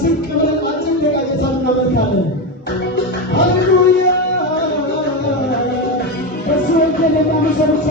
ዝቅ ብለን አጭር ደቂቃ ጌታን እናመልካለን። ሃሌሉያ በሱ ወንጌል የሚያምኑ ሰዎች